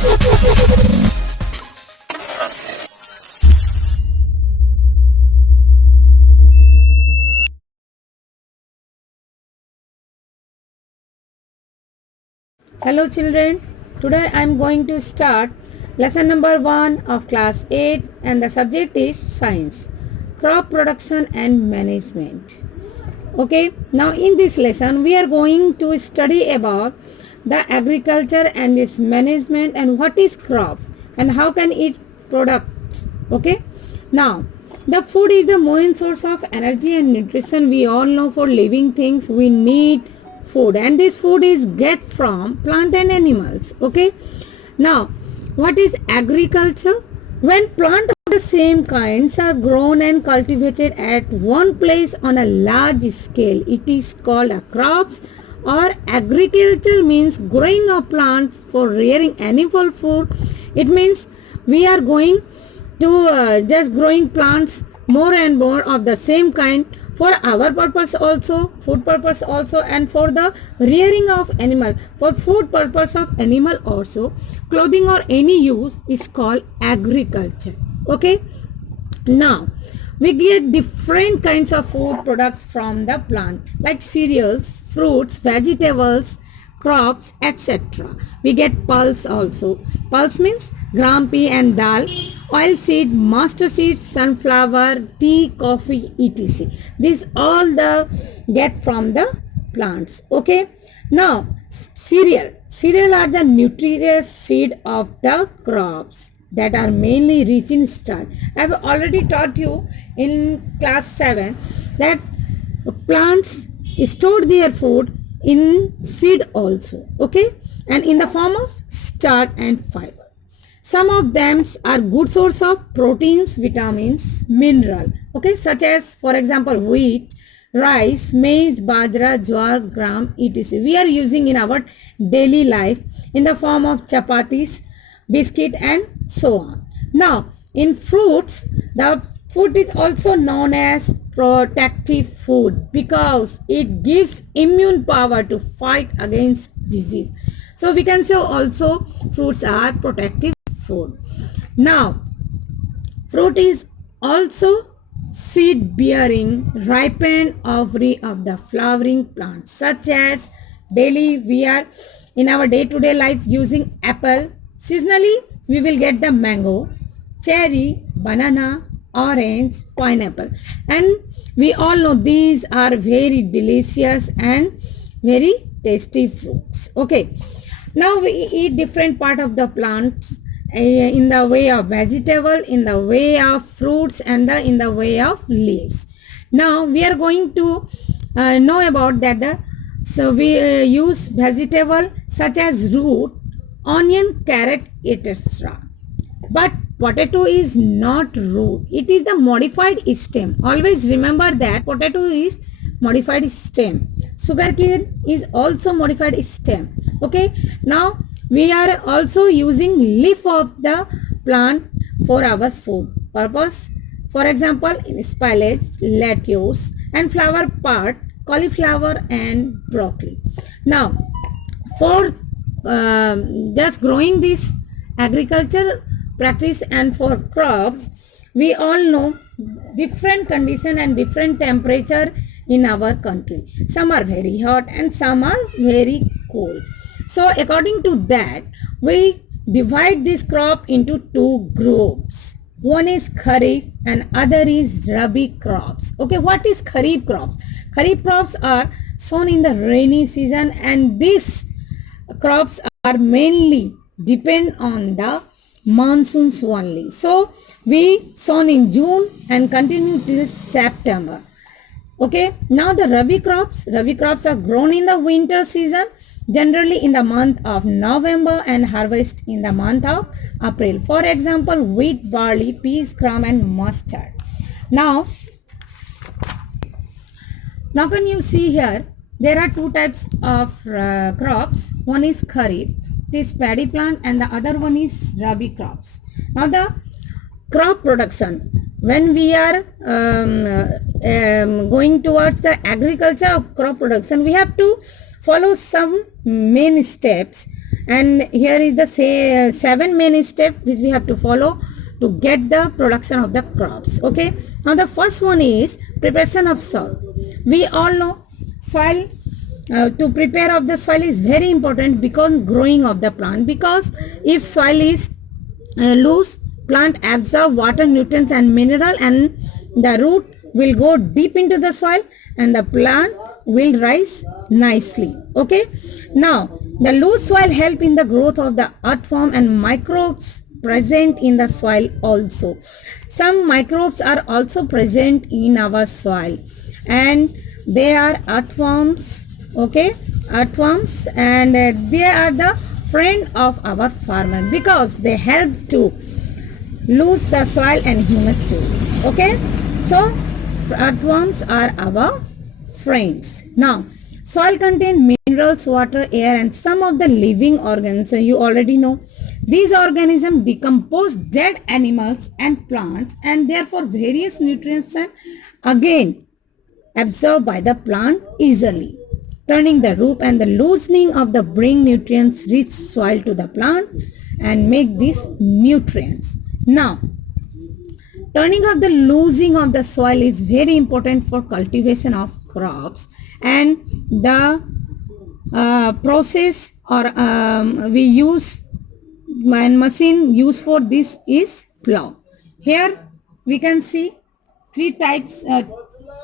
Hello children, today I am going to start lesson number 1 of class 8 and the subject is science, crop production and management. Okay, now in this lesson we are going to study about the agriculture and its management and what is crop and how can it product. Okay, now the food is the main source of energy and nutrition. We all know for living things we need food, and this food is get from plant and animals. Okay, now what is agriculture? When plant of the same kinds are grown and cultivated at one place on a large scale, it is called a crops. Or agriculture means growing of plants for rearing animal food. It means we are going to just growing plants more and more of the same kind for our purpose also, food purpose also, and for the rearing of animal, for food purpose of animal also, clothing or any use is called agriculture. Okay, now we get different kinds of food products from the plant like cereals, fruits, vegetables, crops, etc. We get pulse also. Pulse means gram, pea and dal, oil seed, mustard seed, sunflower, tea, coffee, etc. These all the get from the plants. Okay, now cereal are the nutritious seed of the crops that are mainly rich in starch. I have already taught you in class 7 that plants store their food in seed also, okay, and in the form of starch and fiber. Some of them are good source of proteins, vitamins, mineral, okay, such as for example wheat, rice, maize, bajra, jowar, gram, etc. We are using in our daily life in the form of chapatis, biscuit and so on. Now in fruits, the food is also known as protective food because it gives immune power to fight against disease. So we can say also fruits are protective food. Now fruit is also seed bearing ripened ovary of the flowering plants, such as daily we are in our day-to-day life using apple. Seasonally we will get the mango, cherry, banana, orange, pineapple, and we all know these are very delicious and very tasty fruits. Okay, now we eat different part of the plants in the way of vegetable, in the way of fruits, and in the way of leaves. Now we are going to know about that. So we use vegetable such as root, onion, carrot, etc. But potato is not root. It is the modified stem. Always remember that potato is modified stem. Sugarcane is also modified stem. Okay. Now we are also using leaf of the plant for our food purpose. For example, in spinach, lettuce, and flower part, cauliflower and broccoli. Now for just growing this agriculture practice and for crops, we all know different condition and different temperature in our country. Some are very hot and some are very cold. So according to that, we divide this crop into two groups. One is kharif and other is rabi crops. Okay, what is kharif crops? Kharif crops are sown in the rainy season, and these crops are mainly depend on the monsoons only. So we sown in June and continue till September. Okay, now the rabi crops are grown in the winter season, generally in the month of November, and harvest in the month of April. For example, wheat, barley, peas, gram and mustard. Now can you see here, there are two types of crops. One is kharif, this paddy plant, and the other one is rabi crops. Now the crop production, when we are going towards the agriculture of crop production, we have to follow some main steps And here is the say 7 main steps which we have to follow to get the production of the crops. Okay, now the first one is preparation of soil. We all know soil, to prepare of the soil is very important because growing of the plant, because if soil is loose, plant absorb water, nutrients and mineral, and the root will go deep into the soil and the plant will rise nicely. Okay, now the loose soil help in the growth of the earthworm and microbes present in the soil also. Some microbes are also present in our soil and they are earthworms. Okay, earthworms, and they are the friend of our farmer because they help to lose the soil and humus too. Okay, so earthworms are our friends. Now soil contain minerals, water, air and some of the living organs. You already know these organisms decompose dead animals and plants, and therefore various nutrients are again absorbed by the plant easily, turning the root and the loosening of the bring nutrients rich soil to the plant and make these nutrients. Now turning of the losing of the soil is very important for cultivation of crops, and the process or we use and machine used for this is plow. Here we can see three types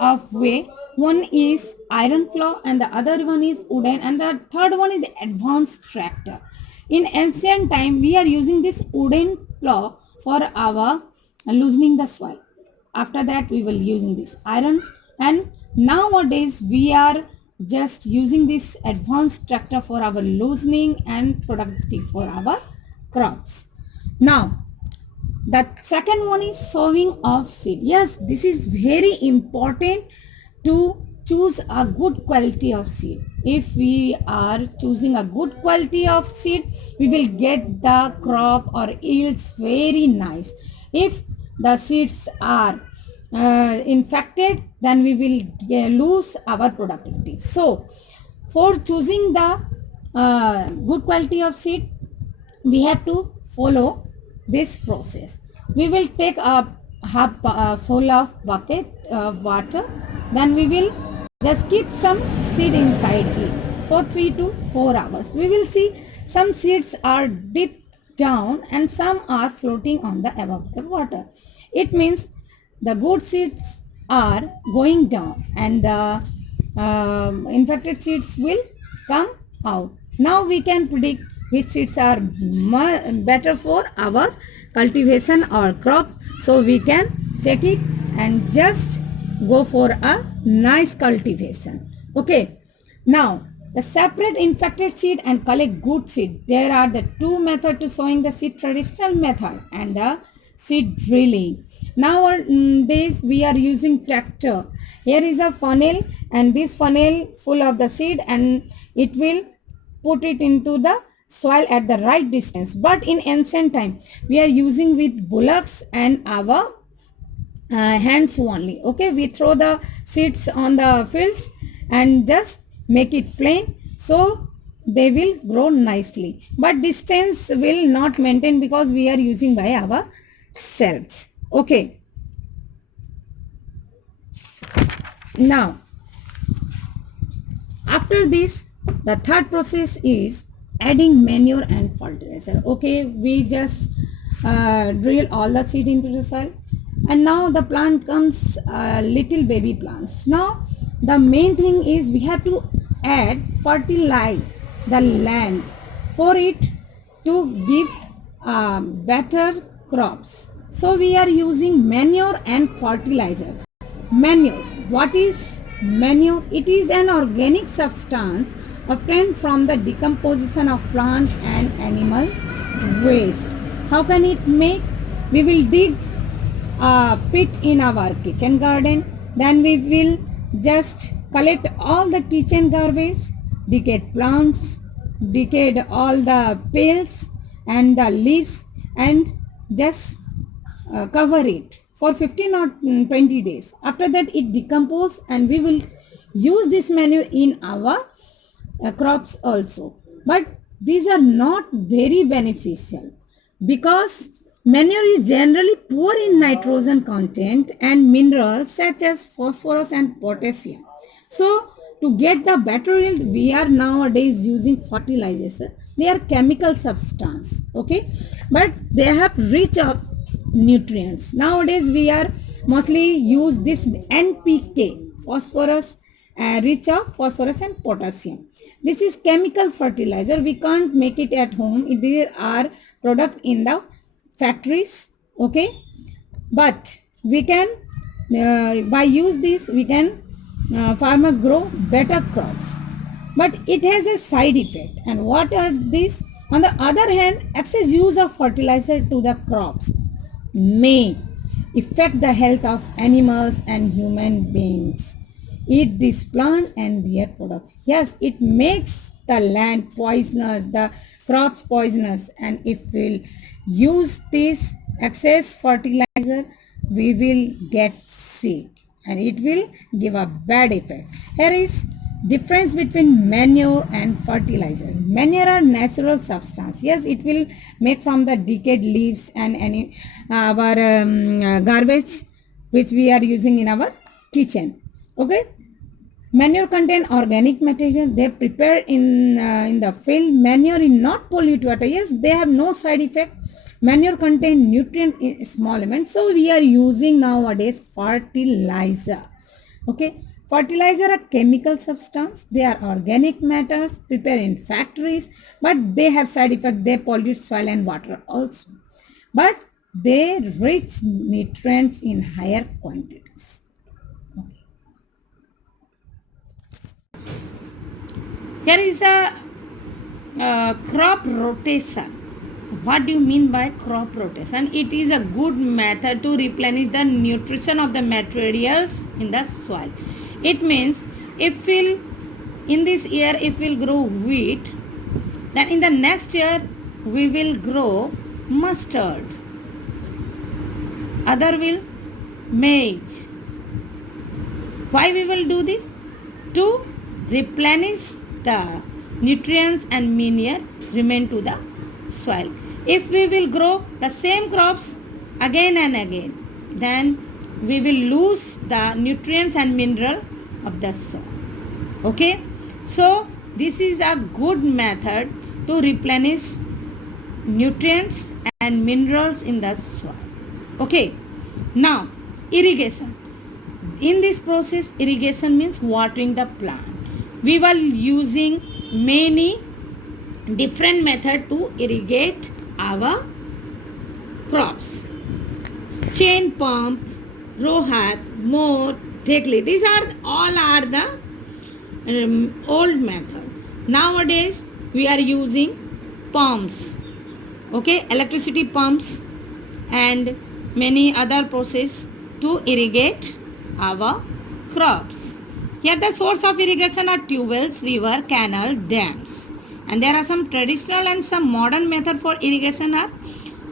of way. One is iron plow and the other one is wooden, and the third one is the advanced tractor. In ancient time we are using this wooden plow for our loosening the soil. After that we will using this iron, and nowadays we are just using this advanced tractor for our loosening and productivity for our crops. Now the second one is sowing of seed. Yes, this is very important to choose a good quality of seed. If we are choosing a good quality of seed, we will get the crop or yields very nice. If the seeds are infected, then we will lose our productivity. So for choosing the good quality of seed, we have to follow this process. We will take a half full of bucket of water, then we will just keep some seed inside it for 3 to 4 hours. We will see some seeds are dipped down and some are floating on the above the water. It means the good seeds are going down and the infected seeds will come out. Now we can predict which seeds are better for our cultivation or crop, so we can check it and just go for a nice cultivation. Okay, now the separate infected seed and collect good seed. There are the two methods to sowing the seed: traditional method and the seed drilling. Nowadays we are using tractor. Here is a funnel and this funnel full of the seed and it will put it into the soil at the right distance. But in ancient time we are using with bullocks and our hands only. Okay, we throw the seeds on the fields and just make it plain, so they will grow nicely, but distance will not maintain because we are using by ourselves. Okay, now after this the third process is adding manure and fertilizer. Okay, we just drill all the seed into the soil and now the plant comes little baby plants. Now the main thing is we have to add fertilize the land for it to give better crops. So we are using manure and fertilizer. Manure, what is manure? It is an organic substance obtained from the decomposition of plant and animal waste. How can it make? We will dig a pit in our kitchen garden, then we will just collect all the kitchen garbage, decayed plants, decayed all the peels and the leaves, and just cover it for 15 or 20 days. After that it decomposes and we will use this manure in our crops also. But these are not very beneficial because manure is generally poor in nitrogen content and minerals such as phosphorus and potassium. So to get the better yield, we are nowadays using fertilizers. They are chemical substance, okay, but they have rich of nutrients. Nowadays we are mostly use this NPK, phosphorus, rich of phosphorus and potassium. This is chemical fertilizer. We can't make it at home. There are product in the factories, okay, but we can by use this we can farmer grow better crops, but it has a side effect. And what are these? On the other hand, excess use of fertilizer to the crops may affect the health of animals and human beings. Eat this plant and their products. Yes, it makes the land poisonous, the crops poisonous, and if we'll use this excess fertilizer, we will get sick and it will give a bad effect. Here is difference between manure and fertilizer. Manure are natural substance. Yes, it will make from the decayed leaves and any our garbage which we are using in our kitchen. Okay, manure contain organic material. They prepare in the field. Manure is not pollute water. Yes, they have no side effect. Manure contain nutrient in small amount. So we are using nowadays fertilizer. Okay, fertilizer are chemical substance. They are organic matters prepared in factories, but they have side effect. They pollute soil and water also. But they rich nutrients in higher quantities. Here is a crop rotation. What do you mean by crop rotation? It is a good method to replenish the nutrition of the materials in the soil. It means if we'll, in this year if we'll grow wheat, then in the next year we will grow mustard. Other will maize. Why we will do this? To replenish the nutrients and mineral remain to the soil. If we will grow the same crops again and again, then we will lose the nutrients and mineral of the soil. Okay, so this is a good method to replenish nutrients and minerals in the soil. Okay, now irrigation. In this process, irrigation means watering the plant. We were using many different methods to irrigate our crops. Chain pump, rohat, moat, tekli. These are all are the old method. Nowadays we are using pumps, okay, electricity pumps and many other process to irrigate our crops. Here the source of irrigation are tube wells, river, canal, dams. And there are some traditional and some modern method for irrigation are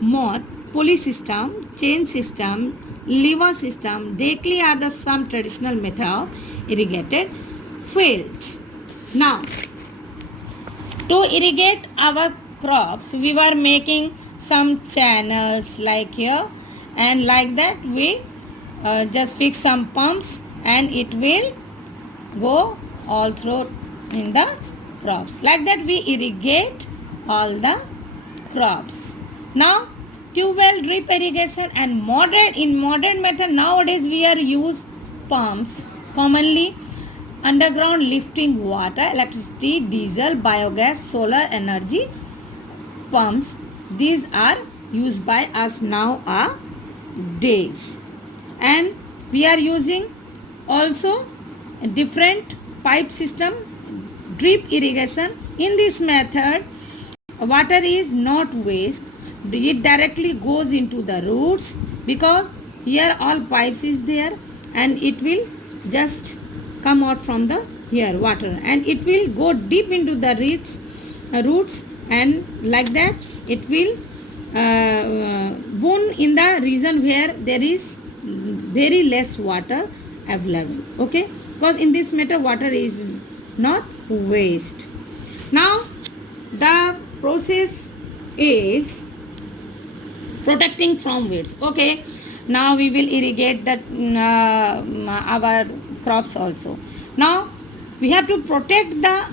moat, pulley system, chain system, lever system. Dekli are the some traditional method of irrigated field. Now, to irrigate our crops, we were making some channels like here, and like that we just fix some pumps and it will go all through in the crops. Like that we irrigate all the crops. Now tube well, drip irrigation and in modern method nowadays we are use pumps, commonly underground lifting water, electricity, diesel, biogas, solar energy pumps. These are used by us nowadays. And we are using also a different pipe system, drip irrigation. In this method, water is not waste. It directly goes into the roots because here all pipes is there and it will just come out from the here water and it will go deep into the roots and like that it will boon in the region where there is very less water available. Okay, because in this matter water is not waste. Now the process is protecting from weeds. Okay, now we will irrigate that our crops also. Now we have to protect the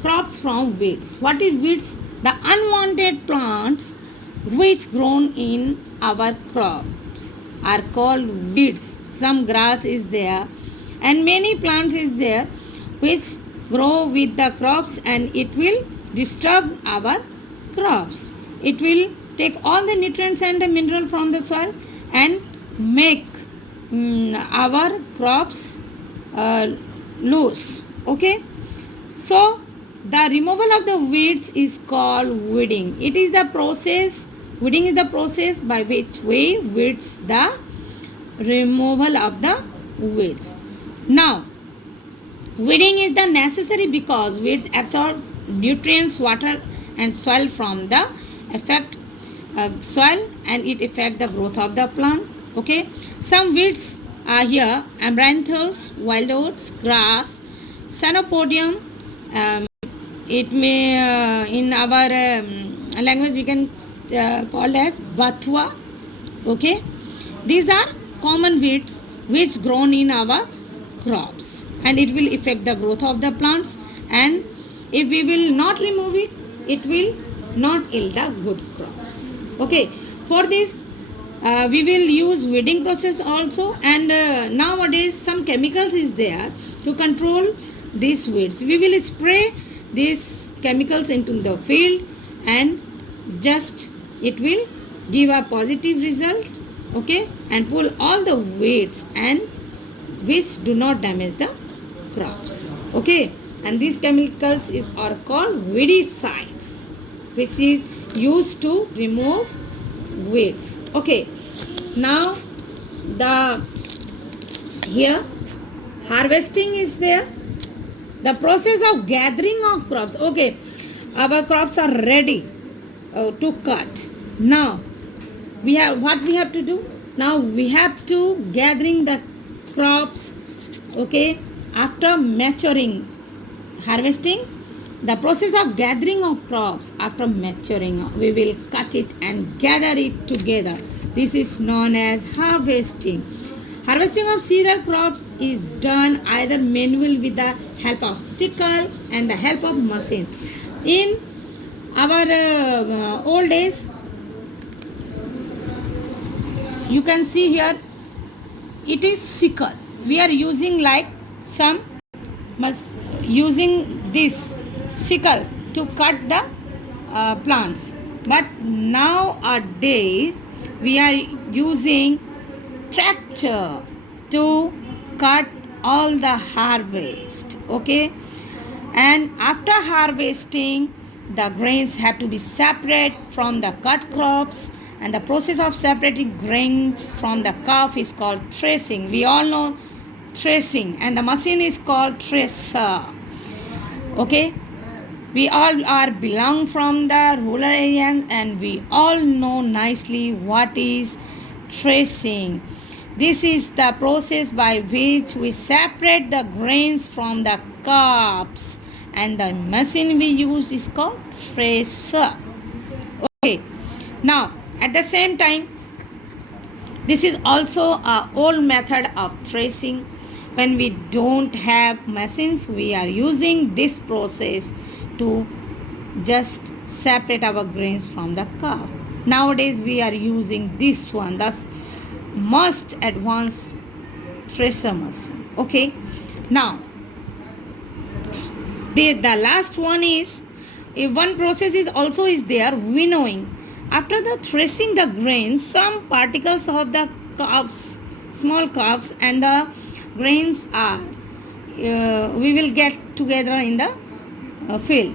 crops from weeds. What is weeds? The unwanted plants which grown in our crops are called weeds. Some grass is there and many plants is there which grow with the crops, and it will disturb our crops. It will take all the nutrients and the mineral from the soil and make our crops loose. Okay, so the removal of the weeds is called weeding. It is the process, weeding is the process by which we weeds the removal of the weeds. Now weeding is the necessary because weeds absorb nutrients, water and soil from the affect soil, and it affect the growth of the plant. Okay, some weeds are here: amaranthus, wild oats, grass, Sanopodium. It may in our language we can call as Bathua. Okay, these are common weeds which grown in our crops, and it will affect the growth of the plants, and if we will not remove it, it will not yield the good crops. Okay, for this we will use weeding process also, and nowadays some chemicals is there to control these weeds. We will spray these chemicals into the field, and just it will give a positive result. Okay, and pull all the weeds and which do not damage the crops. Okay, and these chemicals are called weedicides, which is used to remove weeds. Okay, now the here harvesting is there. The process of gathering of crops. Okay, our crops are ready to cut. Now we have what we have to do. Now we have to gathering the crops. Okay, after maturing, harvesting, the process of gathering of crops after maturing, we will cut it and gather it together. This is known as harvesting. Harvesting of cereal crops is done either manual with the help of sickle and the help of machine. In our old days, you can see here, it is sickle. We are using like some using this sickle to cut the plants. But nowadays we are using tractor to cut all the harvest. Okay, and after harvesting, the grains have to be separate from the cut crops, and the process of separating grains from the chaff is called threshing. We all know threshing, and the machine is called thresher. Okay, we all are belong from the rural areas, and we all know nicely what is threshing. This is the process by which we separate the grains from the cobs, and the machine we use is called thresher. Okay, now at the same time, this is also an old method of threshing. When we don't have machines, we are using this process to just separate our grains from the cob. Nowadays we are using this one, thus most advanced thresher machine. Okay, now the last one is, one process is also is there, winnowing. After the threshing the grains, some particles of the cobs, small cobs, and the grains are we will get together in the field.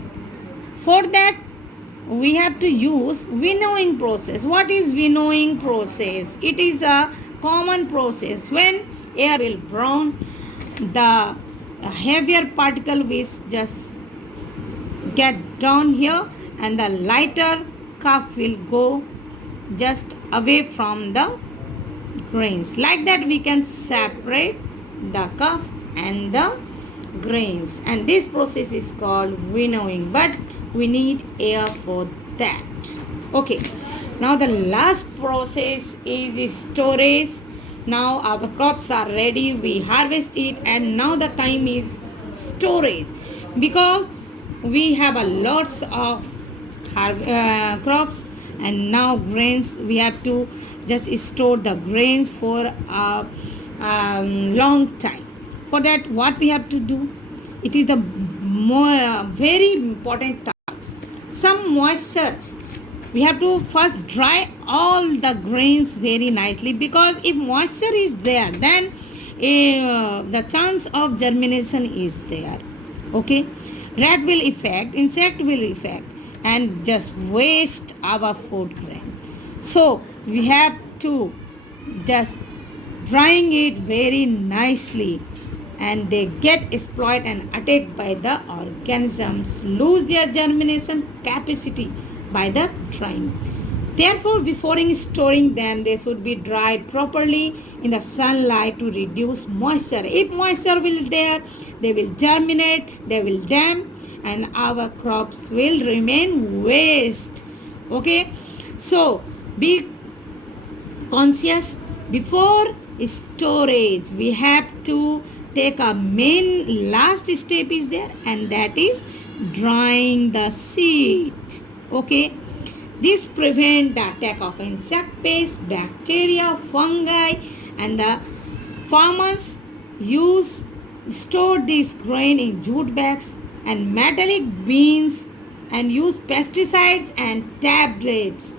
For that we have to use winnowing process. What is winnowing process? It is a common process. When air will brown, the heavier particle will just get down here, and the lighter chaff will go just away from the grains. Like that we can separate the chaff and the grains, and this process is called winnowing. But we need air for that. Okay, now the last process is storage. Now our crops are ready, we harvest it, and now the time is storage, because we have a lots of crops, and now grains, we have to just store the grains for a long time. For that, what we have to do, it is the more very important task. Some moisture, we have to first dry all the grains very nicely, because if moisture is there, then the chance of germination is there. Okay, rat will affect, insect will affect, and just waste our food grain. So we have to just drying it very nicely, and they get exploited and attacked by the organisms, lose their germination capacity by the drying. Therefore, before storing them, they should be dried properly in the sunlight to reduce moisture. If moisture will there, they will germinate, they will damp, and our crops will remain waste. Okay, so be conscious before storage. We have to take a main last step is there, and that is drying the seed. Okay, this prevent the attack of insect pests, bacteria, fungi, and the farmers use store this grain in jute bags and metallic bins, and use pesticides and tablets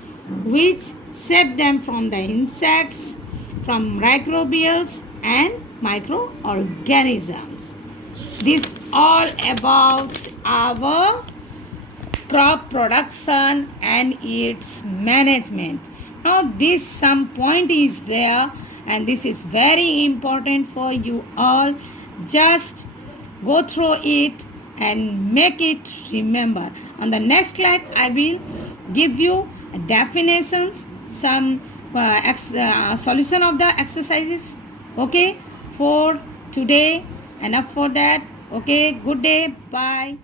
which save them from the insects, from microbials and microorganisms. This all about our crop production and its management. Now this some point is there, and this is very important for you all. Just go through it and make it remember. On the next slide, I will give you definitions, some solution of the exercises. Okay, for today, enough for that. Okay, good day, bye.